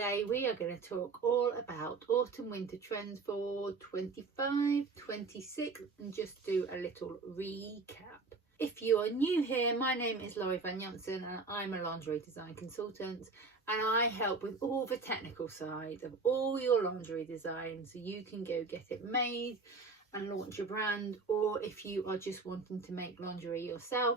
today we are going to talk all about autumn winter trends for 25, 26 and just do a little recap. If you are new here, my name is Laurie Van Janssen and I'm a lingerie design consultant, and I help with all the technical side of all your lingerie design so you can go get it made and launch your brand, or if you are just wanting to make lingerie yourself,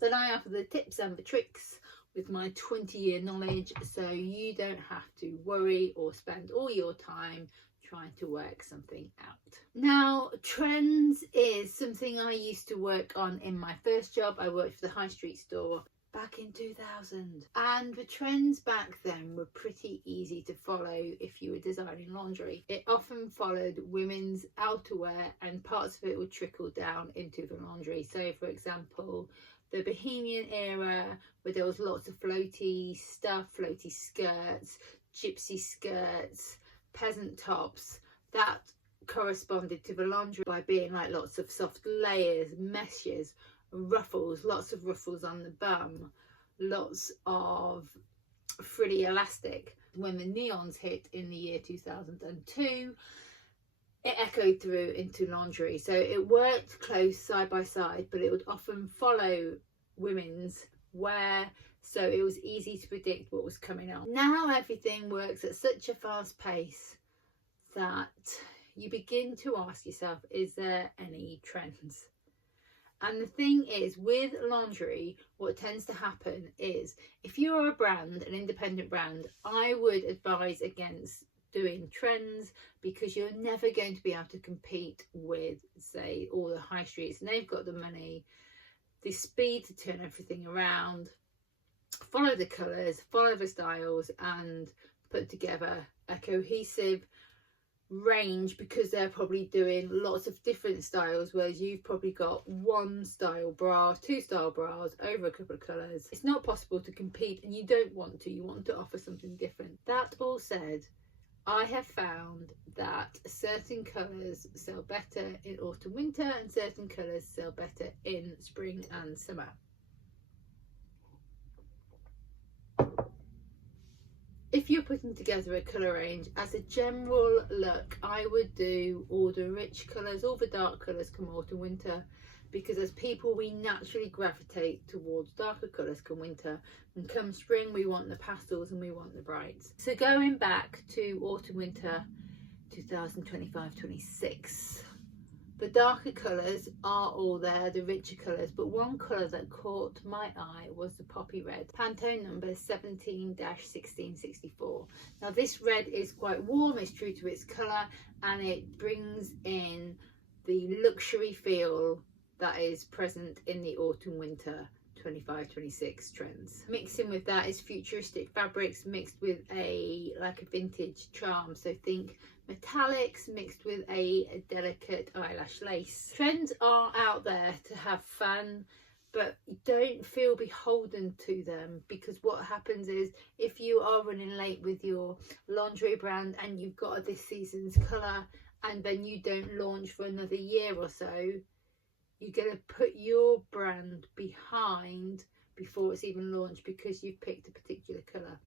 then I offer the tips and the tricks with my 20-year knowledge, so you don't have to worry or spend all your time trying to work something out. Now, trends is something I used to work on in my first job. I worked for the high street store back in 2000, and the trends back then were pretty easy to follow if you were designing lingerie. It often followed women's outerwear and parts of it would trickle down into the lingerie. So for example, the Bohemian era, where there was lots of floaty stuff, floaty skirts, gypsy skirts, peasant tops, that corresponded to the lingerie by being like lots of soft layers, meshes, ruffles, lots of ruffles on the bum, lots of frilly elastic. When the neons hit in the year 2002, it echoed through into lingerie. So it worked close side by side, but it would often follow women's wear, so it was easy to predict what was coming on. Now everything works at such a fast pace that you begin to ask yourself, is there any trends? And the thing is, with lingerie, what tends to happen is, if you're a brand, an independent brand, I would advise against doing trends, because you're never going to be able to compete with, say, all the high streets, and they've got the money, the speed to turn everything around, follow the colours, follow the styles, and put together a cohesive range, because they're probably doing lots of different styles, whereas you've probably got one style bra, two style bras over a couple of colours. It's not possible to compete, and you don't want to. You want to offer something different. That all said, I have found that certain colours sell better in autumn winter and certain colours sell better in spring and summer. If you're putting together a colour range, as a general look, I would do all the rich colours, all the dark colours come autumn winter, because as people we naturally gravitate towards darker colours come winter, and come spring we want the pastels and we want the brights. So going back to autumn winter 2025-26, the darker colours are all there, the richer colours, but one colour that caught my eye was the poppy red, Pantone number 17-1664. Now this red is quite warm, it's true to its colour, and it brings in the luxury feel that is present in the autumn winter 25-26 trends. Mixing with that is futuristic fabrics mixed with a vintage charm, so think metallics mixed with a delicate eyelash lace. Trends are out there to have fun, but don't feel beholden to them, because what happens is, if you are running late with your lingerie brand and you've got this season's colour and then you don't launch for another year or so, you're going to put your brand behind before it's even launched because you've picked a particular colour.